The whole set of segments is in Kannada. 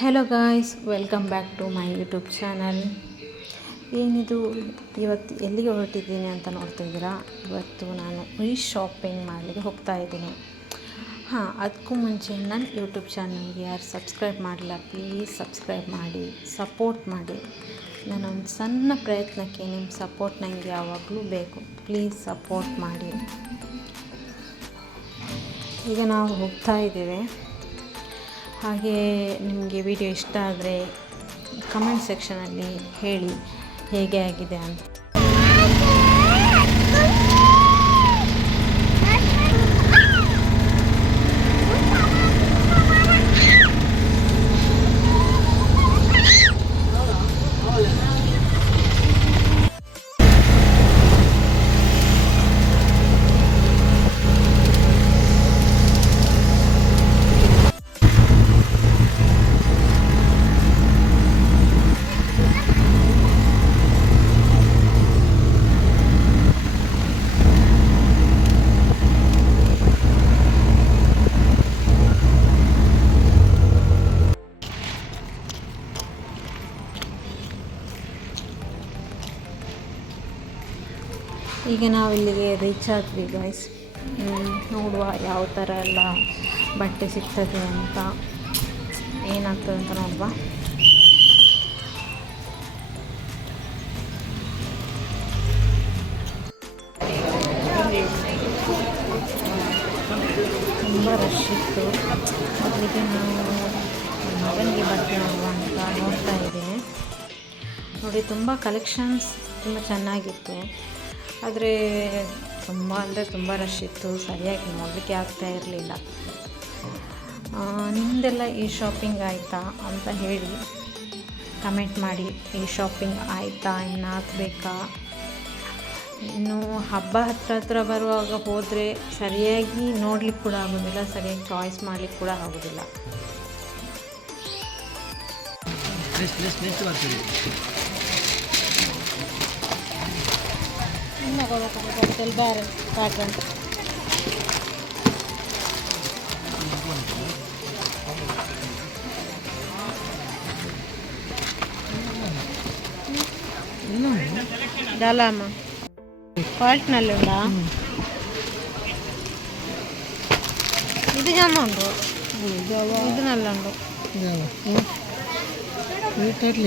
Hello guys welcome back to my YouTube channel ಏನಿದು, ಇವತ್ತು ಎಲ್ಲಿಗೆ ಹೊರಟಿದ್ದೀನಿ ಅಂತ ನೋಡ್ತಾ ಇದ್ದೀರಾ? ಇವತ್ತು ನಾನು ಈ ಶಾಪಿಂಗ್ ಮಾಡಲಿಕ್ಕೆ ಹೋಗ್ತಾ ಇದ್ದೀನಿ. ಹಾಂ, ಅದಕ್ಕೂ ಮುಂಚೆ ನನ್ನ ಯೂಟ್ಯೂಬ್ ಚಾನಲ್ಗೆ ಯಾರು ಸಬ್ಸ್ಕ್ರೈಬ್ ಮಾಡಿಲ್ಲ ಪ್ಲೀಸ್ ಸಬ್ಸ್ಕ್ರೈಬ್ ಮಾಡಿ ಸಪೋರ್ಟ್ ಮಾಡಿ. ನಾನೊಂದು ಸಣ್ಣ ಪ್ರಯತ್ನಕ್ಕೆ ನಿಮ್ಮ ಸಪೋರ್ಟ್ ನನಗೆ ಯಾವಾಗಲೂ ಬೇಕು. ಪ್ಲೀಸ್ ಸಪೋರ್ಟ್ ಮಾಡಿ. ಈಗ ನಾವು ಹೋಗ್ತಾ ಇದ್ದೇವೆ. ಹಾಗೆ ನಿಮಗೆ ವಿಡಿಯೋ ಇಷ್ಟ ಆದರೆ ಕಮೆಂಟ್ ಸೆಕ್ಷನಲ್ಲಿ ಹೇಳಿ ಹೇಗೆ ಆಗಿದೆ ಅಂತ. ಈಗ ನಾವು ಇಲ್ಲಿಗೆ ರೀಚ್ ಆದ್ವಿ ಗಾಯ್ಸ್ ನೋಡುವ ಯಾವ ಥರ ಎಲ್ಲ ಬಟ್ಟೆ ಸಿಗ್ತದೆ ಅಂತ. ಏನಾಗ್ತದೆ ಅಂತ ನೋಡುವ. ತುಂಬ ರಶ್ ಇತ್ತು. ಮೊದಲಿಗೆ ನಾನು ಮಗನಿಗೆ ಬಟ್ಟೆ ನೋಡುವ ಅಂತ ನೋಡ್ತಾ ಇದ್ದೀನಿ. ನೋಡಿ, ತುಂಬ ಕಲೆಕ್ಷನ್ಸ್ ತುಂಬ ಚೆನ್ನಾಗಿತ್ತು. ಆದರೆ ತುಂಬ ಅಂದರೆ ತುಂಬ ರಶ್ ಇತ್ತು, ಸರಿಯಾಗಿ ನೋಡಲಿಕ್ಕೆ ಆಗ್ತಾ ಇರಲಿಲ್ಲ. ನಿಮ್ಮದೆಲ್ಲ ಈ ಶಾಪಿಂಗ್ ಆಯಿತಾ ಅಂತ ಹೇಳಿ ಕಮೆಂಟ್ ಮಾಡಿ, ಈ ಶಾಪಿಂಗ್ ಆಯಿತಾ ಇನ್ನು ಇನ್ನು ಹಬ್ಬ ಹತ್ರ ಹತ್ರ ಬರುವಾಗ ಹೋದರೆ ಸರಿಯಾಗಿ ನೋಡ್ಲಿಕ್ಕೆ ಕೂಡ ಆಗೋದಿಲ್ಲ, ಸರಿಯಾಗಿ ಚಾಯ್ಸ್ ಮಾಡ್ಲಿಕ್ಕೆ ಕೂಡ ಆಗೋದಿಲ್ಲ. కొడకలు బ్యారె కాటన్ దళామా కాటనల్ ఉందా ഇത് ഞാൻ ഉണ്ടോ ഇത്. നല്ല ഉണ്ടോ വീട്ടിൽ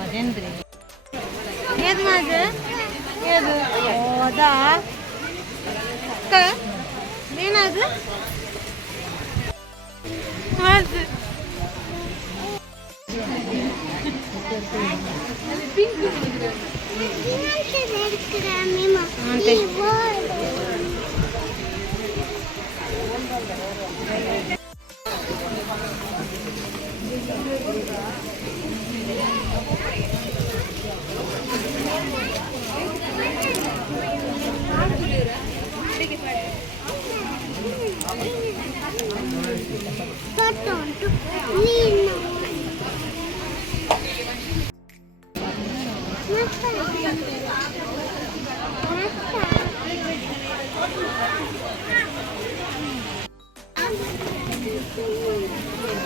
ಅದೇನ್ರಿ ಏದು ಮಾಜ ಏದು ಅದಾ ಅಕ್ಕ ಏನದು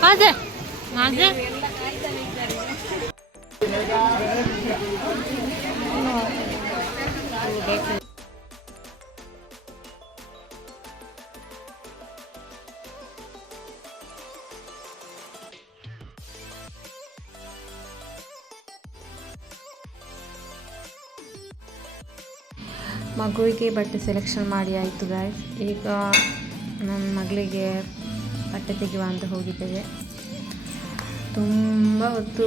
ಅದು ಮಗುವಿಗೆ ಬಟ್ಟೆ ಸೆಲೆಕ್ಷನ್ ಮಾಡಿ ಆಯಿತು ಗಾಯ್ಸ್ ಈಗ ನನ್ನ ಮಗಳಿಗೆ ಬಟ್ಟೆ ತೆಗೆಯುವ ಅಂತ ಹೋಗಿದ್ದೇವೆ. ತುಂಬ ಹೊತ್ತು,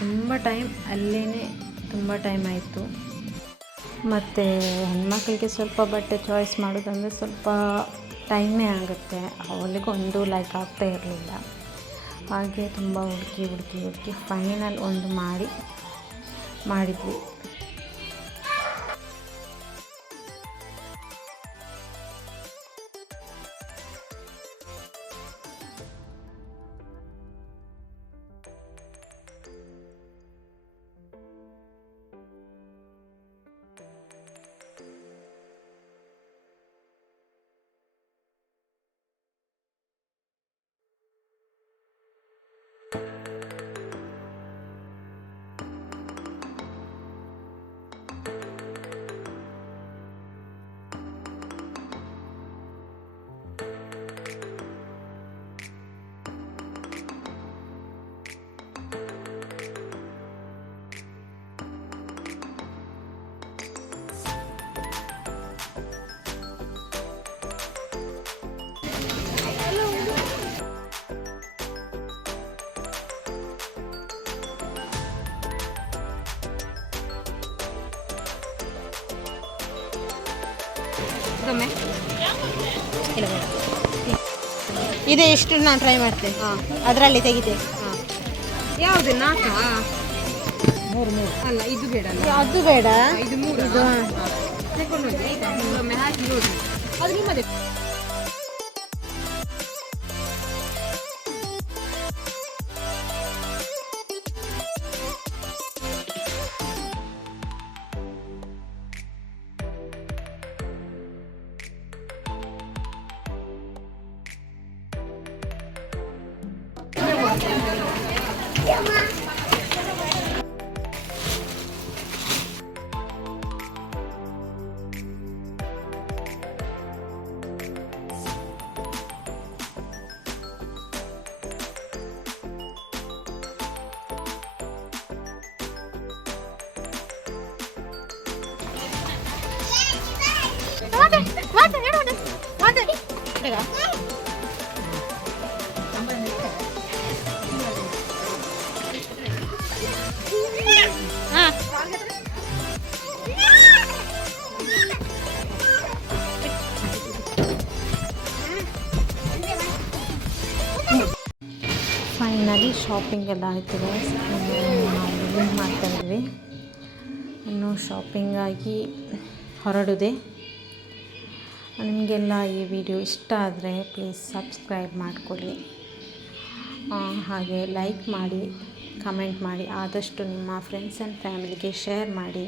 ತುಂಬ ಟೈಮ್ ಅಲ್ಲೇ ತುಂಬ ಟೈಮ್ ಆಯಿತು. ಮತ್ತು ಹೆಣ್ಮಕ್ಳಿಗೆ ಸ್ವಲ್ಪ ಬಟ್ಟೆ ಚಾಯ್ಸ್ ಮಾಡೋದಂದರೆ ಸ್ವಲ್ಪ ಟೈಮೇ ಆಗುತ್ತೆ. ಅವಳಿಗೊಂದು ಲೈಕ್ ಆಗ್ತಾ ಇರಲಿಲ್ಲ. ಹಾಗೆ ತುಂಬ ಹುಡುಕಿ ಹುಡುಕಿ ಹುಡುಕಿ ಫೈನಲ್ ಒಂದು ಮಾಡಿ, ಮಾಡಿದ್ವಿ. ಇಲ್ಲ ಬೇಡ ಇದು ಎಷ್ಟು ನಾನು ಟ್ರೈ ಮಾಡ್ತೇನೆ. ಹಾಂ. ಅದರಲ್ಲಿ ತೆಗಿತೆ ಹಾಂ. ಯಾವುದು ನಾಲ್ಕಾ? ಮೂರು ಮೂರು. ಅಲ್ಲ ಇದು ಬೇಡ ಅದು ಬೇಡ. ಇದು ಮೂರು. ಇದು ತಗೊಂಡು ಹೋಗಿ ಆಯ್ತಾ? ಹಾಕಿ ನೋಡಿ ಅದು ನಿಮ್ಮದೇ. Yeah. ಫೈನಲಿ ಶಾಪಿಂಗ್ ಎಲ್ಲ ಆಯಿತು ನಾವು ಲಿವಿಂಗ್ ಮಾಡ್ತಾ ಇದ್ವಿ. ಇನ್ನು ಶಾಪಿಂಗಾಗಿ ಹೊರಡುದೆ. ನಿಮಗೆಲ್ಲ ಈ ವಿಡಿಯೋ ಇಷ್ಟ ಆದರೆ ಪ್ಲೀಸ್ ಸಬ್ಸ್ಕ್ರೈಬ್ ಮಾಡಿಕೊಳ್ಳಿ. ಹಾಗೆ ಲೈಕ್ ಮಾಡಿ ಕಮೆಂಟ್ ಮಾಡಿ, ಆದಷ್ಟು ನಿಮ್ಮ ಫ್ರೆಂಡ್ಸ್ ಆ್ಯಂಡ್ ಫ್ಯಾಮಿಲಿಗೆ ಶೇರ್ ಮಾಡಿ.